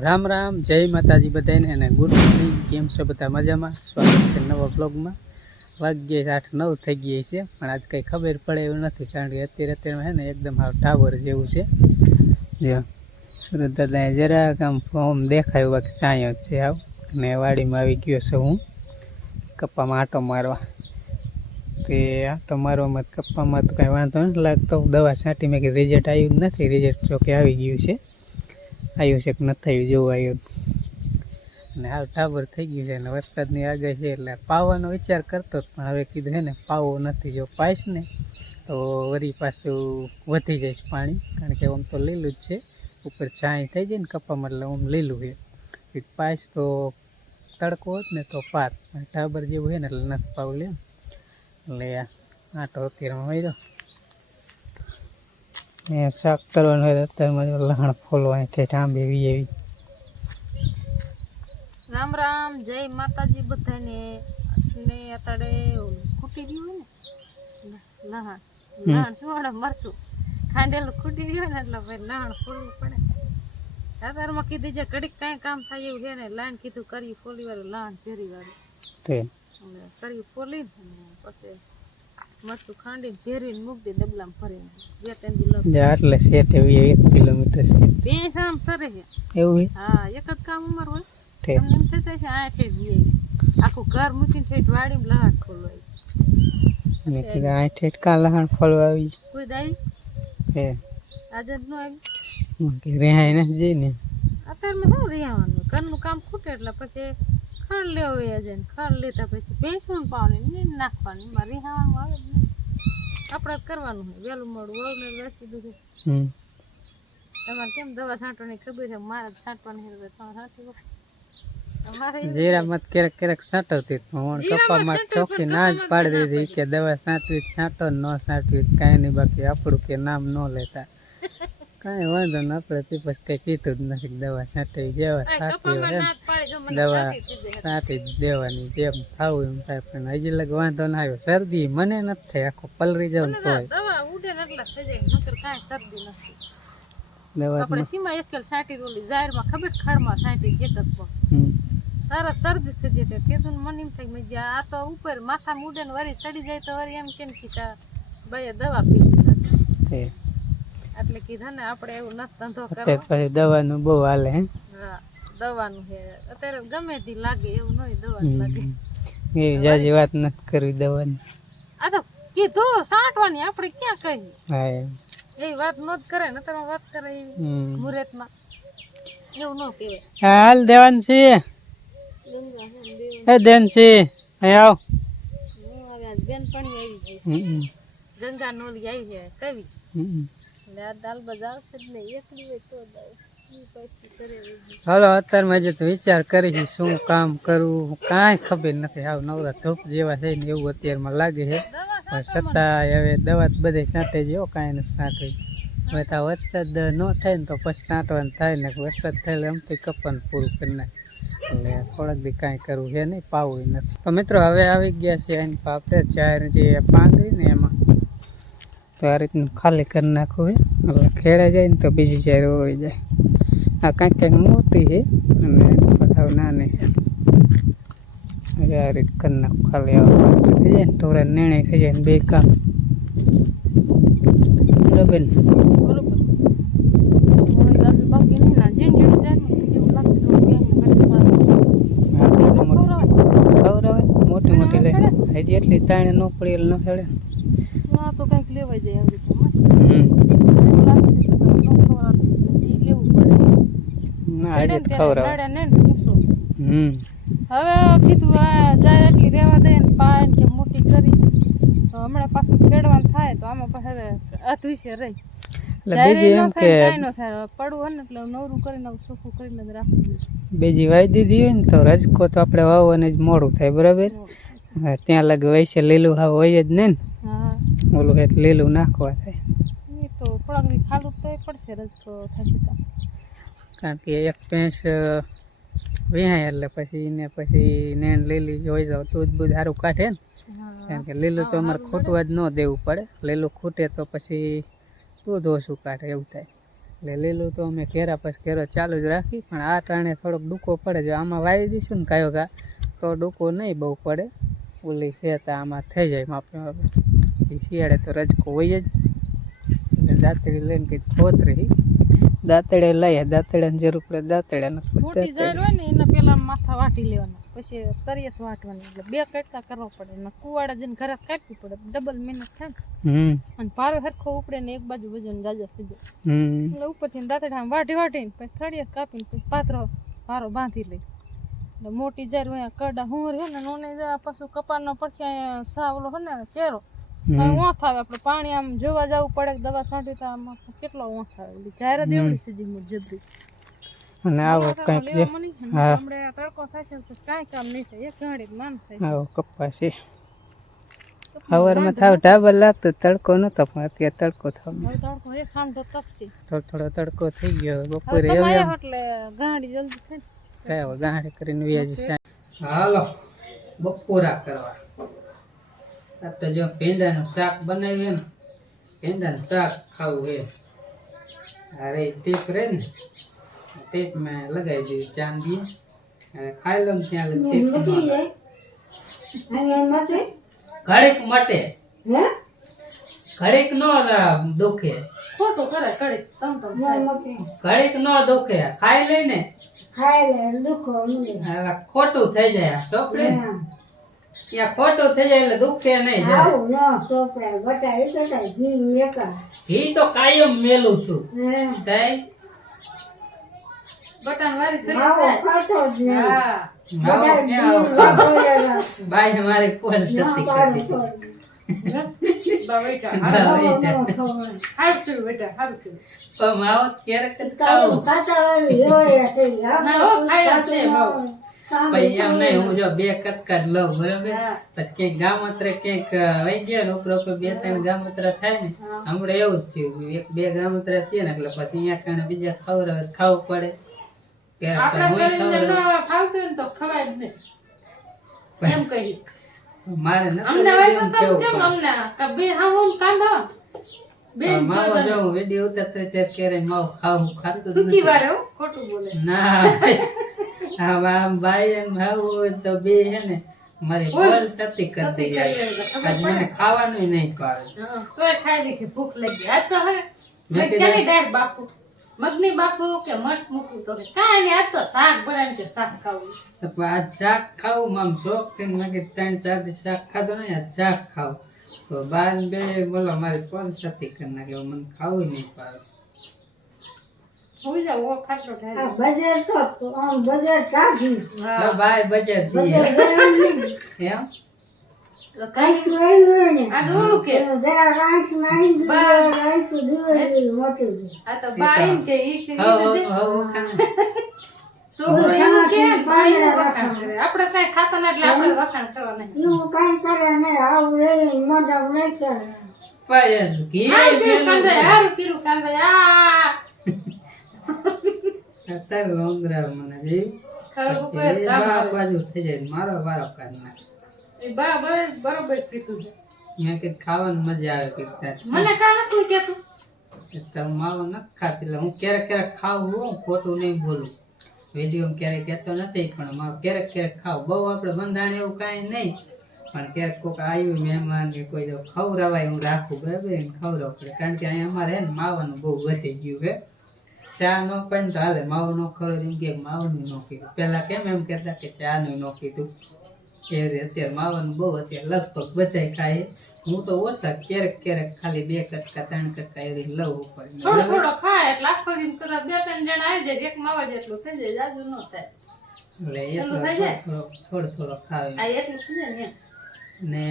રામ રામ, જય માતાજી બધાને અને ગુડ મોર્નિંગ. કેમ છો બધા મજામાં? સ્વાગત છે નવા બ્લોગમાં વાગ્યે આઠ નવ થઈ ગઈ છે, પણ આજ કંઈ ખબર પડે એવું નથી, કારણ કે અત્યારે અત્યારે છે ને એકદમ હાવ ટાવર જેવું છે. જો સુરત દાદા જરાક આમ ફોર્મ દેખાયું બાકી ચાંય જ છે આવ અને વાડીમાં આવી ગયો છે હું, કપ્પામાં આંટો મારવા. તે આંટો મારવામાં, કપ્પામાં તો કાંઈ વાંધો નથી લાગતો. દવા છાંટી મેં કે રિઝલ્ટ આવ્યું જ નથી રિઝલ્ટ જો કે આવી ગયું છે. આવ્યું છે કે નથી થયું જેવું આવ્યું અને હાલ ટાબર થઈ ગયું છે અને વરસાદની આગાહી છે એટલે પાવાનો વિચાર કરતો પણ હવે કીધું હે ને, પાવો નથી, જો પાઈશ ને, તો વરી પાછું વધી જઈશ પાણી. કારણ કે આમ તો લીલું જ છે. ઉપર છાંય થઈ જાય ને કપામાં એટલે આમ લીલું છે. પાઈશ તો તડકો હોત ને તો પાત ટાબર જેવું છે ને એટલે નથી પાવું લે એટલે આટો અત્યારમાં વાયરો એ શાક કરવાનું હોય અત્યારે અત્યારમાં લહણ ફોલો ઠેઠ આંબે એવી એવી રામ રામ જય માતાજી બધાને. ને અત્યારે ખૂટી ગયું હોય ને? લહણ. લહણ મરચું. ખાંડેલું ખૂટી ગયું ને એટલે ભાઈ લહણ ફોલવું પડે. દાદારમાં કીધી જે ઘડીક કાંઈ કામ થાય એવું છે ને લાઈન કીધું કર્યું ફોલી વાળું લહણ ફેરી વાળું. કર્યું ફોલી પછી મરચું ખાંડીને ઝેરીને મૂકી દે ડબલામાં ભરીને બે ત્રણ સેટ એવી એક કિલોમીટર છે. બે સામ સરે છે. એવું હા એક જ કામ ઉમર હોય. તે તમને એમ થતા છે આ છે આખું ઘર મૂકીને ઠેઠ વાડીમાં લહાટ ખોલવાય. મેં કીધું અહીં ઠેઠ કાં લહણ ખોલવા આવી. કોઈ દાઈ? હે. આજે જ ન આવી? રેહાય કીધું જઈને ને. અત્યારમાં શું રહેવાનું ઘરનું કામ ખૂટે એટલે પછી ખાંડ લેવો એ જાય ખાંડ લેતા પછી ભેંસું પાવાની ને નાખવાની એમાં રિહાવાનું આવે જ નહીં. આપણે કરવાનું હોય વહેલું મોડું વહુને બેસી દીધું. તમારે કેમ દવા છાંટવાની ખબર છે? મારે જ છાંટવાની હેરવે તમારે છાંટી તમારે જીરામાં ક્યારેક ક્યારેક છાંટવતી પણ ચોખ્ખી ના જ પાડી દીધી કે દવા છાંટવી છાંટો ન કઈ કાંઈ નહીં બાકી આપણું કે નામ ન લેતા. કાંઈ વાંધો ના આપણે તે પછી કંઈ કીધું જ નથી દવા છાંટી જેવા હોય મને દવા છાંટી જ. છાંટી દેવાની જેમ ખાવું એમ થાય પણ હજી લગ વાંધો ના આવ્યો. શરદી મને નથી થઈ આખો પલરી જાવ તો દવા સીમા એકેલ સાટી ઓલી જાહેરમાં ખબર ખાડમાં સાટી એક જ પણ. હમ. શરદી થઈ જતી તે તો મને એમ થાય મેં આ તો ઉપર માથા મૂડે ને વરી સડી જાય તો વરી એમ કેમ કીધા ભાઈ દવા પી તે એટલે કીધા ને આપણે એવું નથી ધંધો કરવો. પછી દવાનું બહુ હાલે હે. હા દવાનું છે. અત્યારે ગમે તે લાગે એવું નહીં દવાનું લાગે. એ જાજી વાત નથી કરવી દવાની. આ તો કીધું સાંટવાની આપણે ક્યાં કહી હા. એ વાત ન કરે ને તમે વાત કરે એવી હમ. મુહૂર્તમાં. એવું ન કહેવાય. હાલ દેવાન છે. એ દેન છે. અહીં આવ. બેનપણી આવી ગઈ હમ, ગંગા નોલી આવી છે. કવિ હમ. આ દાલ જ નહીં. એકલી હોય તો જ. હાલો અત્યારમાં હજી તો વિચાર કરી શું કામ કરવું. કાંઈ ખબર નથી આવ નવરા ધૂપ જેવા છે ને એવું અત્યારમાં લાગે છે. પણ છતાં હવે દવા બધે છાંટે જેવો કાંઈ નથી છાંટવી હવે તો વરસાદ ન થાય ને તો પછી છાંટવાનું થાય ને વરસાદ થાય એટલે આમથી કપવાનું પૂરું કરી નાખે. એટલે થોડાક દી કાંઈ કરવું છે નહીં પાવું નથી. તો મિત્રો હવે આવી ગયા છે એની આપણે ચાર જે પાંગરી ને એમાં. તો આ રીતનું ખાલી કરી નાખવું છે એટલે ખેડા જાય ને તો બીજી જાય રોવાઈ જાય. આ કાંઈક કાંઈક મોટી છે અને બધા નાની છે હવે આ રીત કરી નાખું ખાલી થઈ જાય ને થોડા નિર્ણય થઈ જાય ને બે કામ. બરાબર મોટી મોટી લે. હજી એટલી તાણે ન પડી એટલે ન ચડે આ તો કંઈક જાય આવી રીતે હવે કીધું આ જાય એટલી રેવા દે ને પાન કે મોટી કરી. તો હમણાં પાછું ખેડવાનું થાય તો આમાં પછી હવે અધવિશે રહી. એટલે જાય બીજી હવે વાઈ દીધી હોય ને તો રજકો તો આપણે વાવવાને જ મોડું થાય બરાબર? ત્યાં લગ વૈસે લીલું હા હોય જ નહીં ને. ઓલું એટલે લીલું નાખવા થાય. એ તો થોડાક ખાલું તો પડશે રજકો થશે કારણ કે એક પેંચ વિહાય એટલે પછી એને પછી નેણ લીલી જોઈ જાવ દૂધ બૂધ સારું કાઢે ને. કારણ કે લીલું તો અમારે ખૂટવા જ ન દેવું પડે. લીલું ખૂટે તો પછી દૂધ ઓછું કાઢે એવું થાય. એટલે લીલું તો અમે ઘેરા પછી ઘેરો ચાલુ જ રાખી પણ આ ટાણે થોડોક ડૂકો પડે. જો આમાં વાવી દઈશું ને કાયો કા તો ડૂકો નહીં બહુ પડે. ઓલી છે આમાં થઈ જાય માપે માપે શિયાળે તો રજકો હોય જ. દાંતડી લઈને કંઈક ખોતરી દાંતડે લઈએ દાંતડાની જરૂર પડે દાંતડા મોટી ઝાડ હોય ને એના પેલા માથા વાટી લેવાના. પછી તરિયત વાટવાની એટલે બે કટકા કરવા પડે. ને કુવાડા જઈને ઘરે કાપવી પડે. ડબલ મહેનત થાય ને. હમ. અને પારો હરખો ઉપડે ને એક બાજુ વજન ગાજર સીધો હમ. એટલે ઉપરથી દાંતડા વાટી વાટીને પછી થળિયા કાપીને પછી પાત્રો પારો બાંધી લઈ એટલે મોટી જાર હોય કડા હુંર છે ને નોને પાછું કપાળનો પડખે અહીંયા સા ઓલો હોય ને કેરો. ઓંથ આવે આપણે પાણી આમ જોવા જવું પડે દવા છાંટી તો આમ કેટલો ઓંથ આવે એટલે જાહેર જ એવડી સીધી મોટ જબરી. અને આવો કંઈક જે હા. આપણે આ તડકો થાય છે તો કાંઈ કામ નહીં થાય. એક ગાડી માન થાય આવો કપાસ છે. સવારમાં થાવ ઢાબર લાગતો તડકો નતો પણ અત્યારે તડકો થાવ તડકો એક ખામ તો તપશે થોડો થોડો તડકો થઈ ગયો બપોરે એમ. એટલે ગાડી જલ્દી થાય ને. કયા કરીને વ્યાજી હાલો બપોરા કરવા. આ તો જો ભીંડાનું શાક બનાવ્યું ને ભીંડાનું શાક ખાવું એ અરે ટીપ રે ને ટીપ મેં લગાવી દીધી ચાંદી અને ખાઈ લો ત્યાં ટીપ ઘડીક મટે. ઘડીક નો દુખે. ખોટું કરે કડી તમ તમ ઘડીક નો દુખે. ખાઈ લઈને એટલે ખોટું થઈ જાય આ ચોપડી ત્યાં ખોટું થઈ જાય એટલે દુખે નહીં જરાય. ઘી તો કાયમ મેલું છું. કઈ બટન વાળી કડી થાય. હા. આવો ક્યાં આવો? બાઈ મારી કોલ સતી બેટા પછી એમ નહીં હું જો બે લઉં બરાબર? પછી ક્યાંક ગામત્રે ક્યાંક વહી ગયા ને ઉપર ઉપર બે ત્રણ ગામત્રા થાય ને હમણાં એવું જ થયું એક બે ગામત્રા થયા ને એટલે પછી અહીંયા કણે બીજા ખવડાવે ખાવું પડે. મારે નથી માવો જો હું વીડિયો ઉતારતો ત્યારે માવો ખાવું ખાતું સુકી વારે ખોટું બોલે. ના આમ આમ ભાવું તો બે હે ને મારી બોલ સતી જાય. આજ મને ખાવાનું નહીં ખાઈ ભૂખ લાગી. આજ તો મેં બાપુ? મગની બાપુ કે મઠ મૂકું તો કે કાંઈ નહીં આજ તો શાક ભરાય કે શાક ખાવું. તો શાક ખાવું શોખ થઈને મેં ત્રણ ચાર શાક ખાધો નહીં આ શાક ખાવું. તો બાર બે બોલો મારી કોણ સતી કરી નાખે મને ખાવું નહીં હા બાય બજાર એમ? આ ડોલું કે? આ તો બાઈન કે ઈ કે છોકરો કે વખાણ કરે? આપણે કાંઈ ખાતા નથી એટલે આપણે વખાણ કરવા નહીં. બાપ બાજુ થઈ જાય મારો વારો કાઢ નાખે એ બા બસ બરોબર કીધું મેં કીધું ખાવાની મજા આવે કીધું મને કાં નતું કહેતું? એટલે નથી ખાતી એટલે હું ક્યારેક ક્યારેક ખાવું હું ખોટું નહીં બોલું. વીડિયો ક્યારેક કહેતો નથી, પણ ક્યારેક ક્યારેક ખાવું. બહુ આપણે બંધાણ એવું કાંઈ નહીં, પણ ક્યારેક કોઈક આવ્યું મહેમાન કે કોઈ જો ખવડાવાય હું રાખું બરાબર? એને ખવડાવવું પડે. કારણ કે અહીંયા અમારે ને માવાનું બહુ વધી ગયું છે. ચા નો પણ તો હાલે, માવું ખરો, એમ કે માવાનું ન કીધું. પહેલાં કેમ એમ કહેતા કે ચાનું ન કીધું? રીતે અત્યારે માવાનું બહુ અત્યારે લગભગ બધાય ખાય. હું તો ઓછા ક્યારેક ક્યારેક ખાલી બે કટકા ત્રણ કટકા એવી લઉં ઉપર. થોડો થોડો ખાય એટલે આખો દિન તો બે ત્રણ જણા આવી જાય એક માવા જેટલું થઈ જાય જાજુ ન થાય. એટલે થોડો થોડો ખાવે. આ એટલું થઈ જાય ને. ને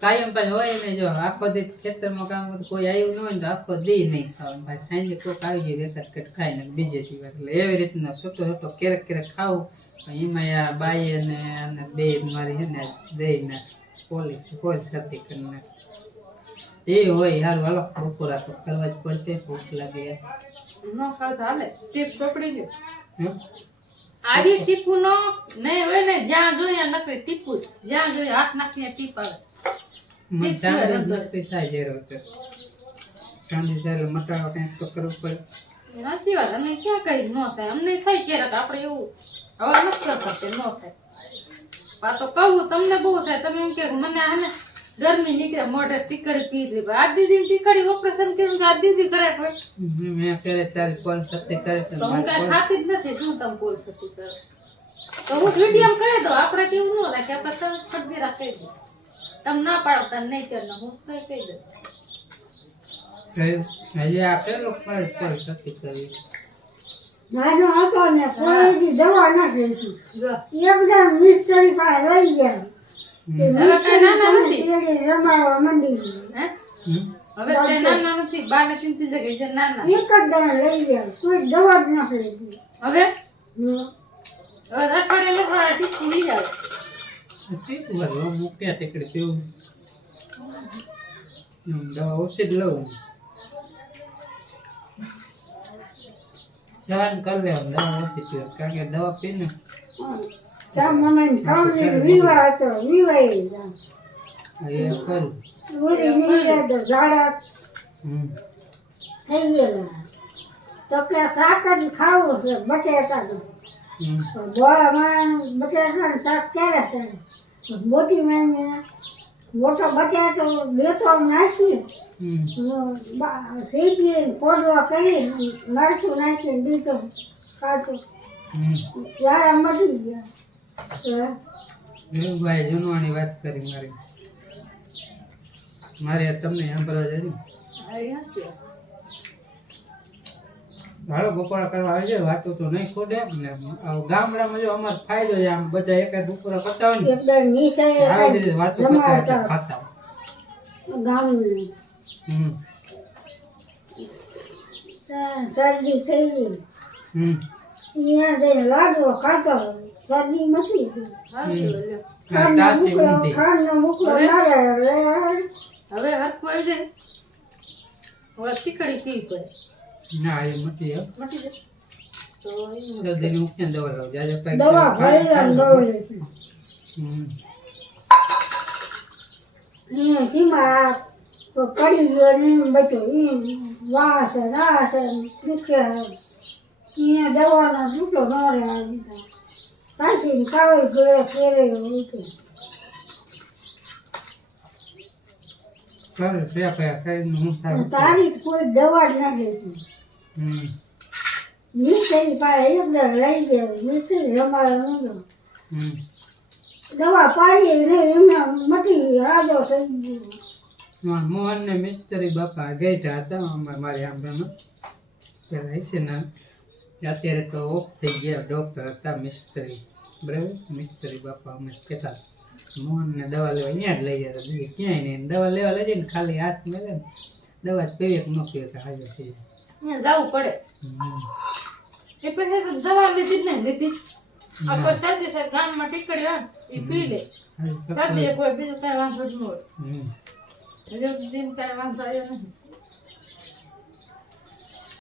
કાયમ પાછું હોય ને જો આખો દી ખેતરમાં કામ કરતું કોઈ આવ્યું ન હોય ને તો આખો દી નહીં ખાવાનું. ભાઈ સાંજે કોઈક આવી જાય એકાદ કટ ખાય ને બીજે દિવસ. એટલે એવી રીતના છૂટો છૂટો ક્યારેક ક્યારેક ખાવું. પણ એમાં આ બાઈ અને અને બે મારી છે ને દઈ ને પોલીસ પોલીસ હતી કરી નાખી. એ હોય સારું. હાલો બપોરા તો કરવા જ પડશે ભૂખ લાગે. ન ખાસ હાલે. ટીપ ચોપડી હમ? આવી ટીપુ નો નહીં હોય ને જ્યાં જોઈએ નકરી ટીપુ જ્યાં જોઈએ હાથ નાખીને ટીપ આવે. મટાડો કંઈક તો કરવું પડે. સાચી વાત અમે ક્યાં કઈ ન થાય. અમને થાય ક્યારેક આપણે એવું હવે નથી કરતા ન થાય. આ તો કહું તમને બહુ થાય. તમે એમ કે મને આ ને ગરમી નીકળે મોઢે ટીકડી પી લે. આ દીદી ટીકડી ઓપરેશન કર્યું કે આ દીદી કરે મેં કરે તારી કોલ સત્ય કરે તો હું મારી ખાતી જ નથી શું તમે બોલ થતી કરો? તો હું વીડિયો કહી દો આપણે કેવું ન રાખે આપણે તરત સબ્જી રાખી દઉં. તમે ના પાડો તમે નહીં કરો હું કઈ કહી દઉં. હજી કોલ કોલ સત્ય કરી? નાનો હતો ને કોઈ દી દવા એકદમ મિસ્ત્રી પાસે લઈ ગયા. રમાડવા મંડી હવે તે નાના નથી. બાને ચિંતી જગ્યાએ જે નાના. એક જ દાણા લઈ ગયા કોઈ દવા જ હવે? હવે અઠવાડિયે લોકો આવે. વાર લઉં, મૂક્યા ટેકડી હમ, દવા ઓછી લઉં. સહન કરી લેવાનું દવા ઓછી કારણ કે દવા પીને મમ્મીને સામે વિવાહ હતો વિવાહ. એ કરું ઉરી નીકળ્યા તો ઝાડા થઈ ગયેલા. તો કે શાક જ ખાવું છે બટેટાનું હમ. બોળામાં બટેટાનું શાક ક્યારે થાય મોટી મેને મોટો બટેટો બેતો નાખી. સીધી કોડવા કરી મરચું નાખીને દીધું કાચું હમ. ત્યારે મટી ગયા. દેવભાઈ જૂનવાની વાત કરી મારી. મારે તમને સાંભળવા જાય આવી હાલો બપોરા કરવા આવજે વાતો તો નહીં ખોડે ને ગામડામાં જો અમારે ફાયદો છે આમ બધા એકાદ બપોરા કરતા હોય ને આવી વાતો કરતા ખાતા. ગામનું હમ. શરદી થઈ ગઈ. હમ. ત્યાં જઈને લાડવો ખાતો નથી. હવે? હરખું આવી જાય હવે પડે ના એ મટી મટી જાય તો ઈ ઉપચાર દવા લાવ. જાજો દવા ખાલી- ભરેલા ખાલી હમ. સીમા તો પડી ગયો ને એમ વાસ રાસ દુખે. દવાનો દૂટો ન રહે. છે કયા કઈ હું થાય. તારી જ કોઈ દવા જ ના લેતી હમ. મિસ્ત્રી પાસે એકદમ લઈ ગયા. મિસ્ત્રી રમાડે હમ. દવા પાડી ને એમને મટી આડો થઈ ગયો. મોહન ને મિસ્ત્રી બાપા ગઈઠા હતા અમારે મારી આંબામાં પેલા છે ને અત્યારે તો ઓફ થઈ ગયા ડોક્ટર હતા મિસ્ત્રી બરાબર? મિસ્ત્રી બાપા અમે કહેતા મોહનને દવા લેવા અહીંયા જ લઈ જતા બીજે ક્યાંય નહીં. દવા લેવા લઈ જઈને ખાલી હાથ મેળે દવા જ પીવે ન પીવે કે હાજર થઈ જાય. જવું પડે. એ પછી તો દવા લીધી જ નહીં લીધી આ કોઈ શરદી થાય ગામમાં ટીકડી હોય ને, પી લે. શરદી કોઈ બીજું કઈ વાંધો જ ન હોય. કાંઈ વાંધો આવ્યો નથી.